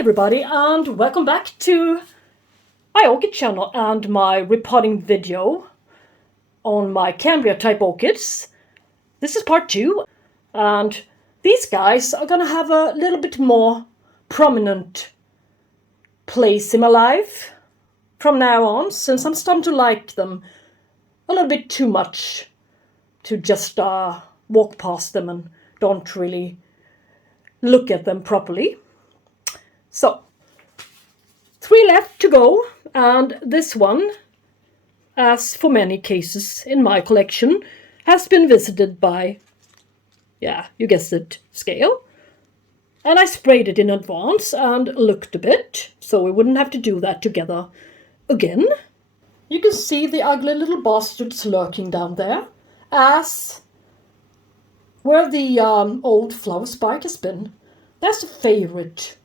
everybody, and welcome back to my orchid channel and my repotting video on my Cambria type orchids. This is part 2, and these guys are gonna have a little bit more prominent place in my life from now on, since I'm starting to like them a little bit too much to just walk past them and don't really look at them properly. So, 3 left to go, and this one, as for many cases in my collection, has been visited by, yeah, you guessed it, scale. And I sprayed it in advance and looked a bit, so we wouldn't have to do that together again. You can see the ugly little bastards lurking down there, as where the old flower spike has been. That's a favorite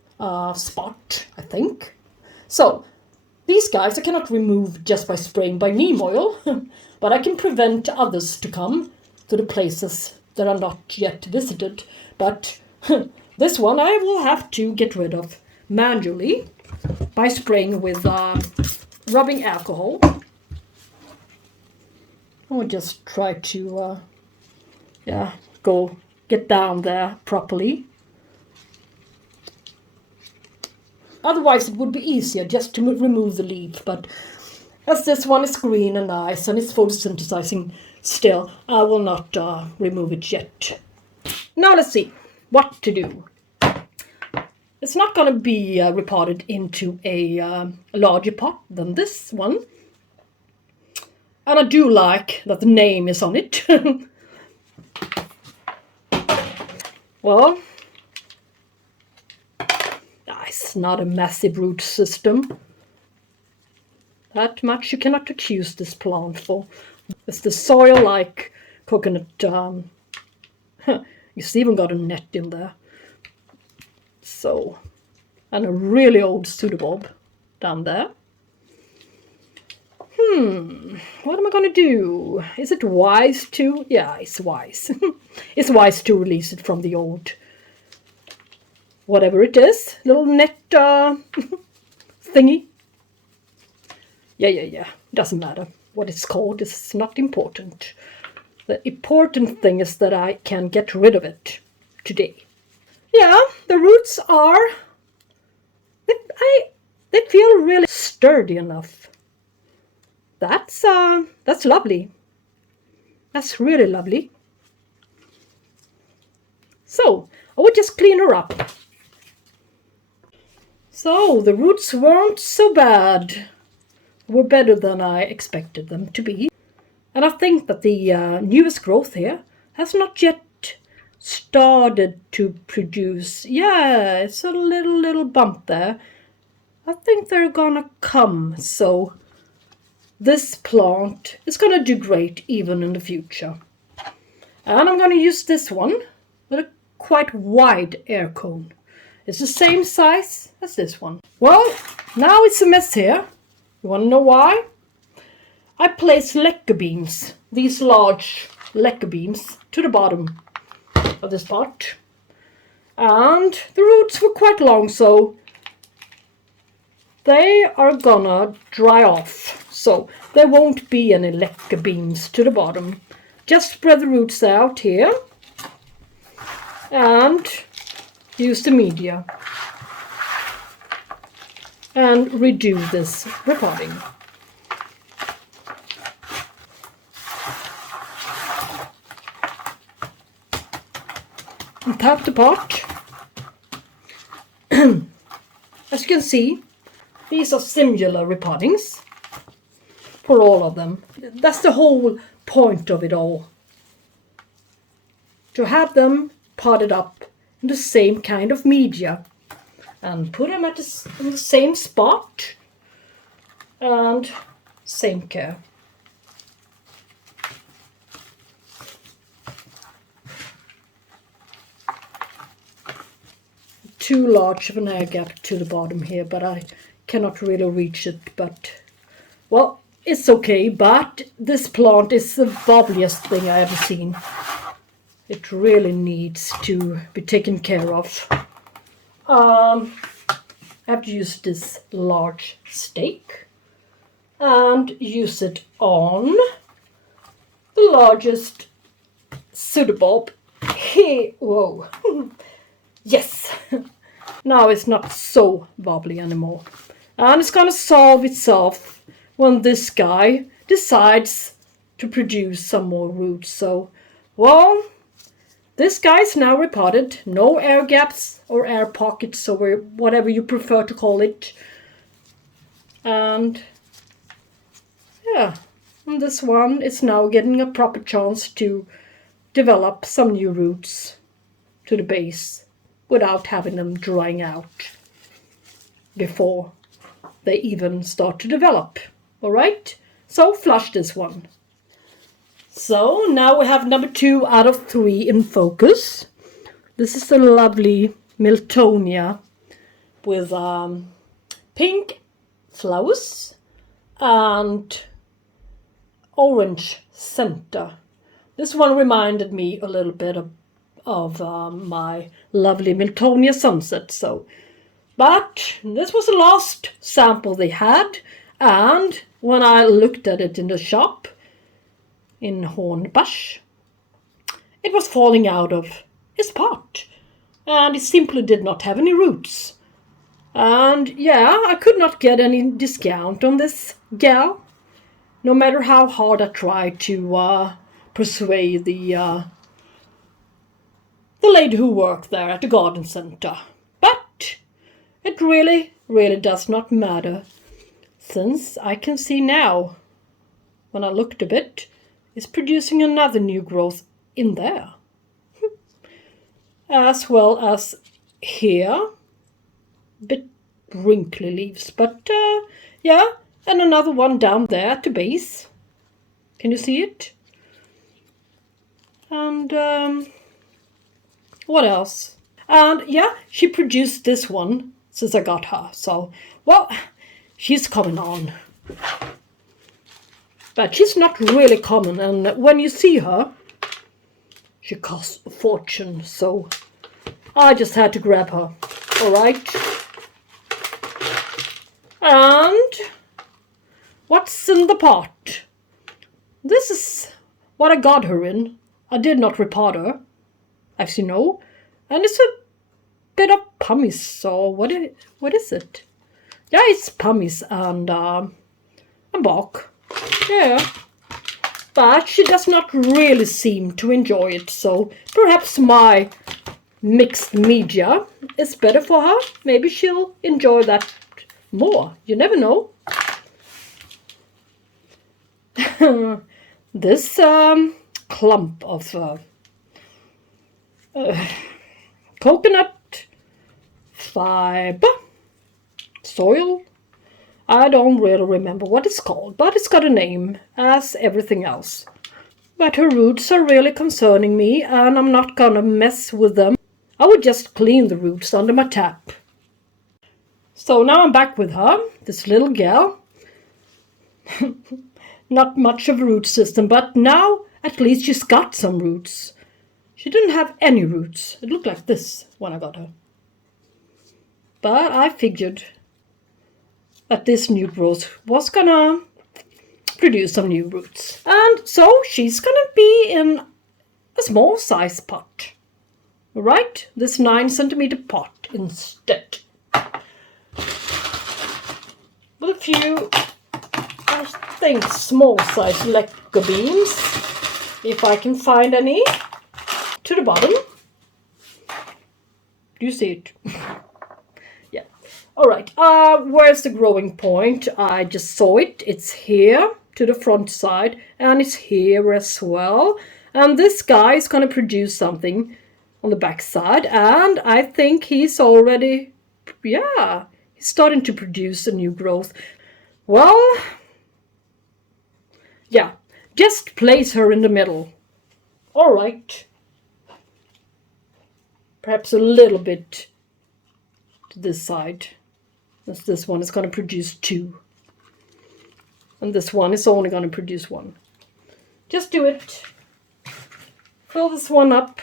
spot, I think. So, these guys I cannot remove just by spraying by neem oil, but I can prevent others to come to the places that are not yet visited. But this one I will have to get rid of manually by spraying with rubbing alcohol. I'll just try to go get down there properly. Otherwise it would be easier just to remove the leaf, but as this one is green and nice and it's photosynthesizing still, I will not remove it yet. Now let's see what to do. It's not going to be repotted into a larger pot than this one. And I do like that the name is on it. Well, it's not a massive root system. That much you cannot accuse this plant for. It's the soil like coconut. It's even got a net in there. So, and a really old pseudobulb down there. What am I going to do? Is it wise to? Yeah, it's wise. It's wise to release it from the old, whatever it is, little net thingy. Yeah. Doesn't matter what it's called. It's not important. The important thing is that I can get rid of it today. Yeah, the roots are. They feel really sturdy enough. That's lovely. That's really lovely. So I would just clean her up. So the roots weren't so bad. Were better than I expected them to be. And I think that the newest growth here has not yet started to produce. Yeah, it's a little bump there. I think they're gonna come, so this plant is gonna do great even in the future. And I'm gonna use this one with a quite wide air cone. It's the same size as this one. Well, now it's a mess here. You want to know why? I placed lecker beams, these large lecker beams, to the bottom of this pot. And the roots were quite long, so they are gonna dry off. So there won't be any lecker beams to the bottom. Just spread the roots out here and use the media and redo this repotting. And tap the pot. As you can see, these are similar repottings for all of them. That's the whole point of it all. To have them potted up in the same kind of media and put them in the same spot and same care. Too large of an air gap to the bottom here, but I cannot really reach it. But, well, it's okay. But this plant is the bubbliest thing I ever seen. It really needs to be taken care of. I have to use this large stake and use it on the largest pseudobulb here. Whoa. Yes. Now it's not so wobbly anymore. And it's gonna solve itself when this guy decides to produce some more roots. So, well, this guy's now repotted. No air gaps or air pockets or whatever you prefer to call it. And yeah, and this one is now getting a proper chance to develop some new roots to the base without having them drying out before they even start to develop. Alright, so flush this one. So now we have number 2 out of 3 in focus. This is the lovely Miltonia with pink flowers and orange center. This one reminded me a little bit of my lovely Miltonia sunset. But this was the last sample they had, and when I looked at it in the shop in Hornbach, it was falling out of his pot, and it simply did not have any roots. And yeah, I could not get any discount on this gal, no matter how hard I tried to persuade the lady who worked there at the garden center. But it really does not matter, since I can see now, when I looked a bit, it's producing another new growth in there. As well as here, a bit wrinkly leaves, but yeah, and another one down there at the base. Can you see it? And what else? And yeah, she produced this one since I got her. So, well, she's coming on. But she's not really common, and when you see her, she costs a fortune. So I just had to grab her. Alright. And what's in the pot? This is what I got her in. I did not repot her, as you know. And it's a bit of pumice, or what is it? Yeah, it's pumice and bark. Yeah. But she does not really seem to enjoy it, so perhaps my mixed media is better for her. Maybe she'll enjoy that more. You never know. This clump of coconut fiber soil, I don't really remember what it's called, but it's got a name as everything else. But her roots are really concerning me, and I'm not gonna mess with them. I would just clean the roots under my tap. So now I'm back with her, this little gal. Not much of a root system, but now at least she's got some roots. She didn't have any roots. It looked like this when I got her. But I figured that this new growth was gonna produce some new roots. And so she's gonna be in a small size pot. Alright, this 9 centimeter pot instead. With a few, I think, small size Lego beans, if I can find any, to the bottom. Do you see it? Yeah. Alright, where's the growing point? I just saw it. It's here to the front side, and it's here as well. And this guy is going to produce something on the back side, and I think he's already, yeah, he's starting to produce a new growth. Well, yeah, just place her in the middle. Alright. Perhaps a little bit to this side. This one is going to produce 2. And this one is only going to produce 1. Just do it. Fill this one up.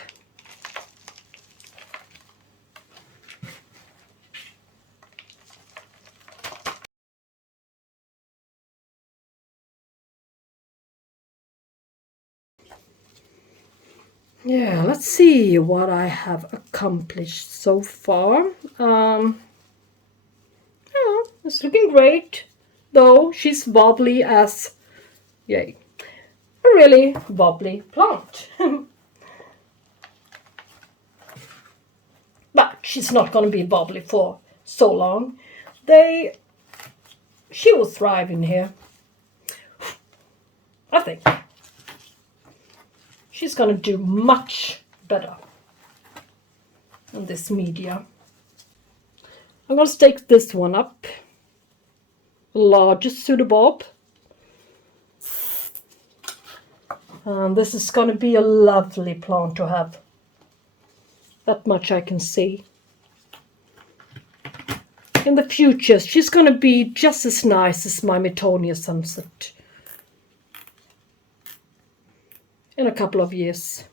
Yeah, let's see what I have accomplished so far. Yeah, it's looking great, though she's wobbly as, yay, a really wobbly plant. But she's not going to be wobbly for so long. She will thrive in here, I think. She's going to do much better in this media. I'm going to stake this one up. The largest pseudobulb. And this is going to be a lovely plant to have. That much I can see. In the future, she's going to be just as nice as my Miltonia sunset. In a couple of years.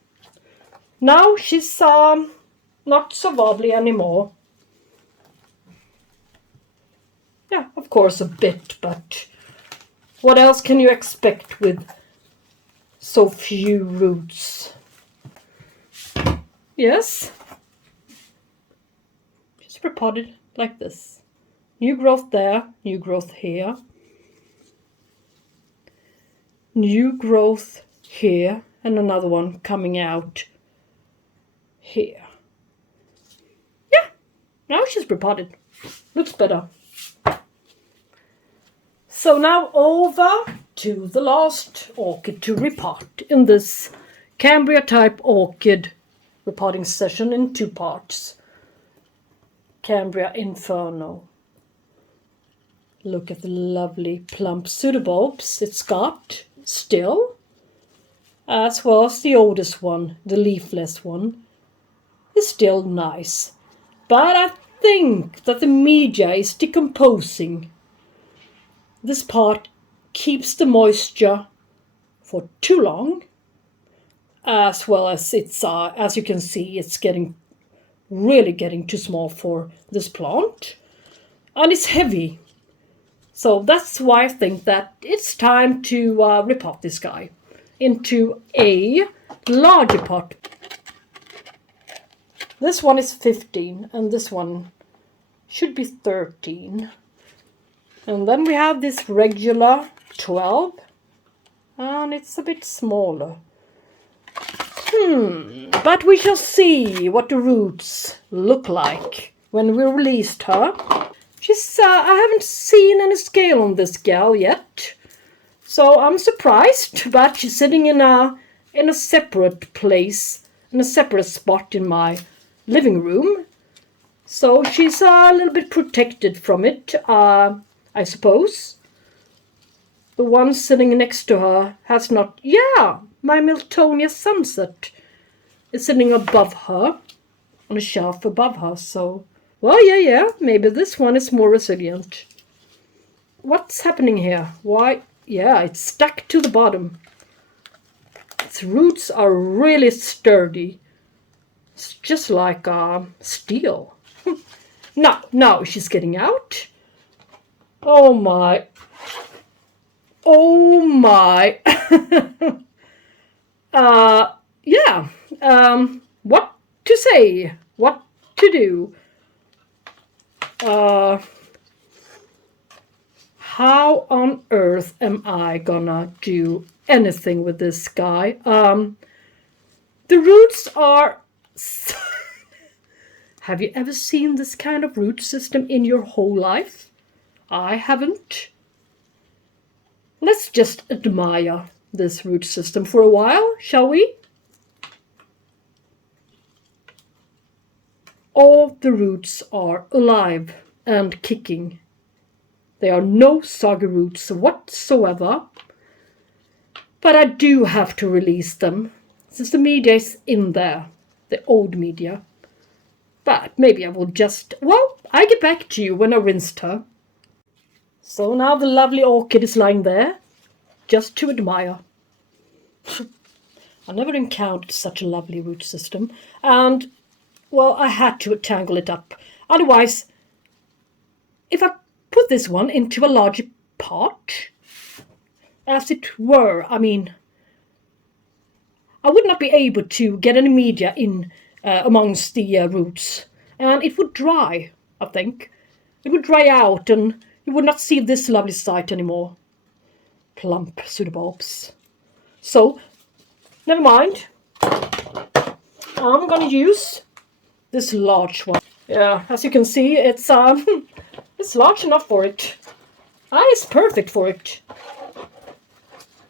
Now she's not so wobbly anymore. Yeah, of course a bit, but what else can you expect with so few roots? Yes. Just repotted like this. New growth there, new growth here. New growth here, and another one coming out here. Yeah, now she's repotted. Looks better. So now over to the last orchid to repot in this Cambria type orchid repotting session in 2 parts. Cambria Inferno. Look at the lovely plump pseudobulbs it's got still, as well as the oldest one, the leafless one, is still nice. But I think that the media is decomposing. This part keeps the moisture for too long, as well as it's, as you can see, it's really getting too small for this plant, and it's heavy. So that's why I think that it's time to repot this guy into a larger pot. This one is 15, and this one should be 13. And then we have this regular 12, and it's a bit smaller. But we shall see what the roots look like when we released her. I haven't seen any scale on this gal yet, so I'm surprised, but she's sitting in a separate place, in a separate spot in my living room. So she's a little bit protected from it, I suppose. The one sitting next to her has not... Yeah, my Miltonia sunset is sitting above her, on a shelf above her, so... Well, yeah, maybe this one is more resilient. What's happening here? Why? Yeah, it's stuck to the bottom. Its roots are really sturdy. It's just like steel. Now she's getting out. Oh my. Oh my. Yeah. What to say? What to do? How on earth am I gonna do anything with this guy? The roots are... Have you ever seen this kind of root system in your whole life? I haven't. Let's just admire this root system for a while, shall we? All the roots are alive and kicking. There are no soggy roots whatsoever. But I do have to release them, since the media is in there, the old media. But maybe I will just... Well, I get back to you when I rinsed her. So now the lovely orchid is lying there, just to admire. I never encountered such a lovely root system. And... well, I had to tangle it up. Otherwise, if I put this one into a larger pot, as it were, I mean, I would not be able to get any media in amongst the roots, and it would dry, I think. It would dry out and you would not see this lovely sight anymore. Plump pseudobulbs. So, never mind. I'm gonna use this large one. Yeah, as you can see, it's it's large enough for it. It's perfect for it.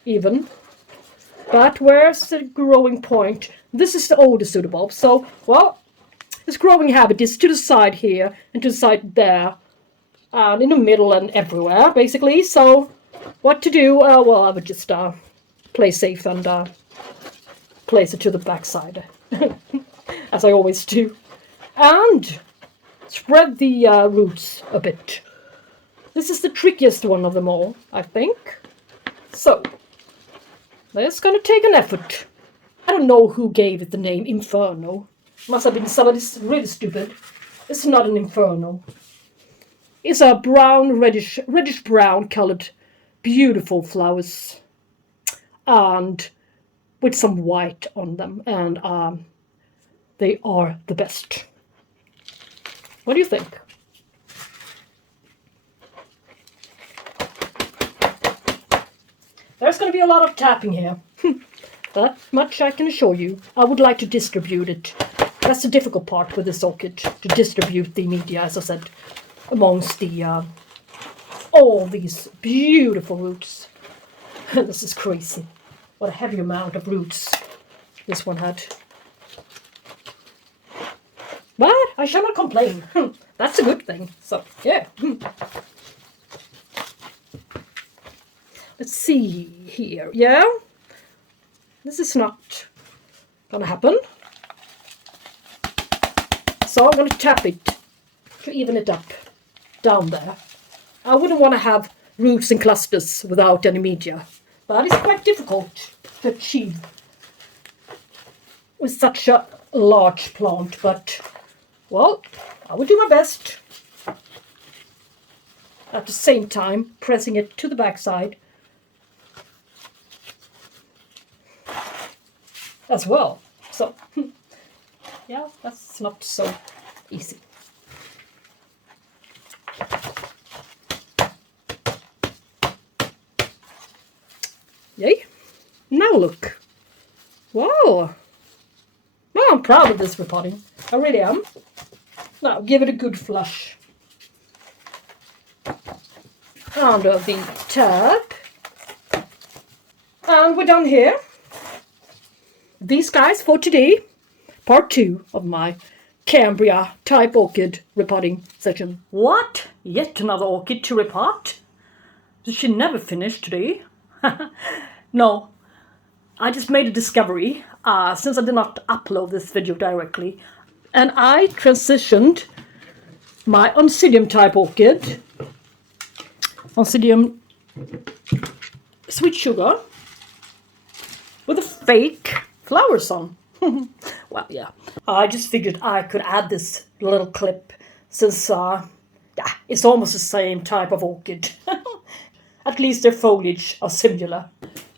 Even. But where's the growing point? This is the oldest pseudobulb. So, well, its growing habit is to the side here and to the side there. And in the middle and everywhere, basically. So, what to do? Well, I would just play safe and place it to the backside. As I always do. And spread the roots a bit. This is the trickiest one of them all, I think. So, that's gonna take an effort. I don't know who gave it the name Inferno. Must have been somebody really stupid. It's not an Inferno. It's a brown, reddish brown colored, beautiful flowers. And with some white on them. And they are the best. What do you think? There's going to be a lot of tapping here. That much I can assure you. I would like to distribute it. That's the difficult part with this orchid. To distribute the media, as I said, amongst the all these beautiful roots. This is crazy. What a heavy amount of roots this one had. But I shall not complain. That's a good thing. So, yeah. Let's see here. Yeah. This is not gonna happen. So I'm gonna tap it to even it up down there. I wouldn't want to have roots in clusters without any media. But it's quite difficult to achieve with such a large plant. But, well, I will do my best. At the same time, pressing it to the backside as well. So, yeah, that's not so easy. Yay. Now look. Wow. Well, I'm proud of this repotting. I really am. Now, give it a good flush. Under the tap. And we're done here. These guys for today. Part 2 of my Cambria type orchid repotting session. What? Yet another orchid to repot? Did she never finish today? No. I just made a discovery since I did not upload this video directly. And I transitioned my Oncidium type orchid, Oncidium Sweet Sugar, with a fake flowers on. Well, yeah. I just figured I could add this little clip since yeah, it's almost the same type of orchid. At least their foliage are similar.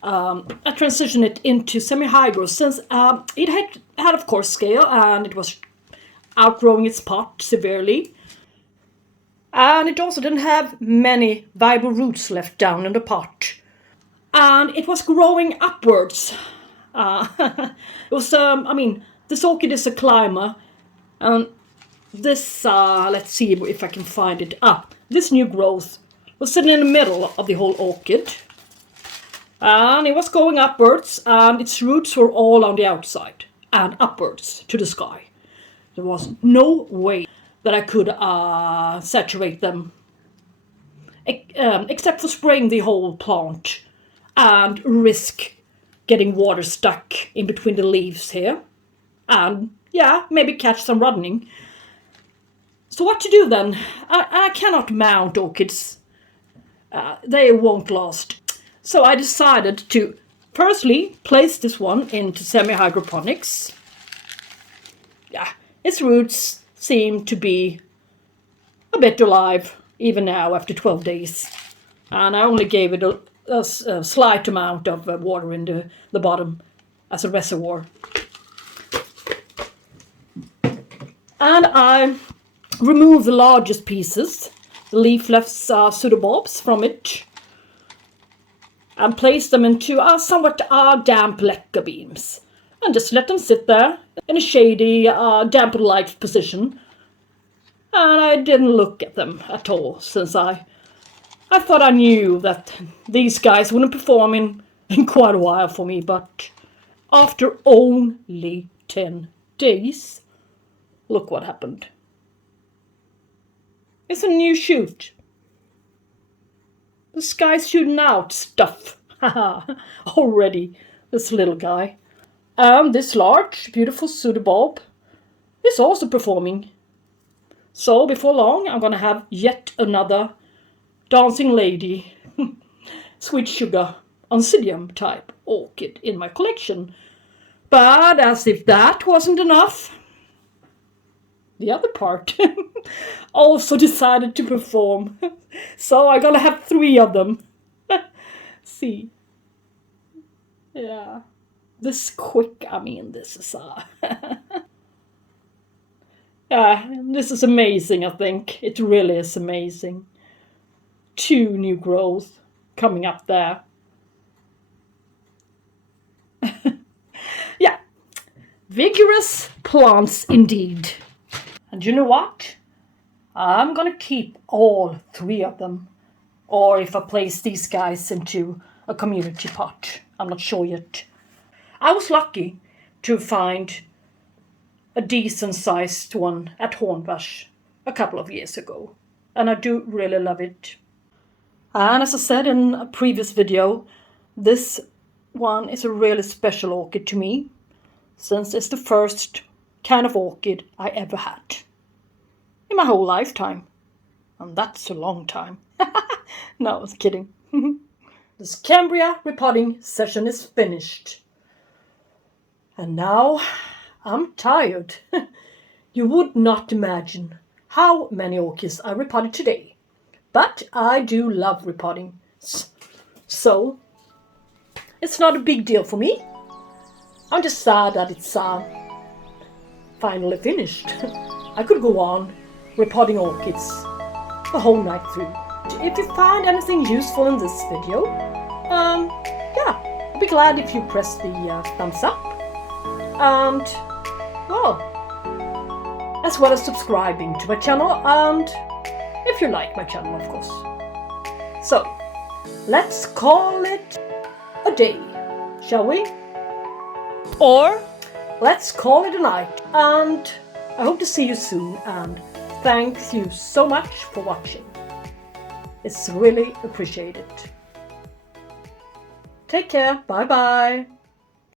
I transitioned it into semi-hygro since it had of course scale and it was outgrowing its pot severely. And it also didn't have many viable roots left down in the pot. And it was growing upwards. It was, I mean, this orchid is a climber. And this, let's see if I can find it. This new growth was sitting in the middle of the whole orchid. And it was going upwards, and its roots were all on the outside and upwards to the sky. There was no way that I could saturate them, except for spraying the whole plant and risk getting water stuck in between the leaves here. And yeah, maybe catch some running. So what to do then? I cannot mount orchids. They won't last. So I decided to firstly place this one into semi-hydroponics. Yeah, its roots seem to be a bit alive even now after 12 days. And I only gave it a slight amount of water in the bottom. as a reservoir. And I remove the largest pieces, the leafless pseudobulbs from it, and place them into somewhat damp lacquer beams. And just let them sit there in a shady, damp light position. And I didn't look at them at all, since I thought I knew that these guys wouldn't perform in quite a while for me. But after only 10 days, look what happened. It's a new shoot. This guy's shooting out stuff already, this little guy. And this large, beautiful pseudobulb is also performing. So before long, I'm going to have yet another dancing lady, sweet sugar, Oncidium type orchid in my collection. But as if that wasn't enough, the other part also decided to perform. So I'm going to have 3 of them. See. Yeah. This quick, I mean, this is this is amazing, I think. It really is amazing. 2 new growth coming up there. Yeah, vigorous plants indeed. And you know what? I'm gonna keep all 3 of them. Or if I place these guys into a community pot. I'm not sure yet. I was lucky to find a decent sized one at Hornbach a couple of years ago. And I do really love it. And as I said in a previous video, this one is a really special orchid to me, since it's the first kind of orchid I ever had in my whole lifetime. And that's a long time. No, I was kidding. This Cambria repotting session is finished. And now I'm tired. You would not imagine how many orchids I repotted today. But I do love repotting. So it's not a big deal for me. I'm just sad that it's finally finished. I could go on repotting orchids the whole night through. If you find anything useful in this video, yeah, I'd be glad if you press the thumbs up. And, well, as well as subscribing to my channel, and if you like my channel, of course. So, let's call it a day, shall we? Or, let's call it a night, and I hope to see you soon, and thank you so much for watching. It's really appreciated. Take care, bye bye.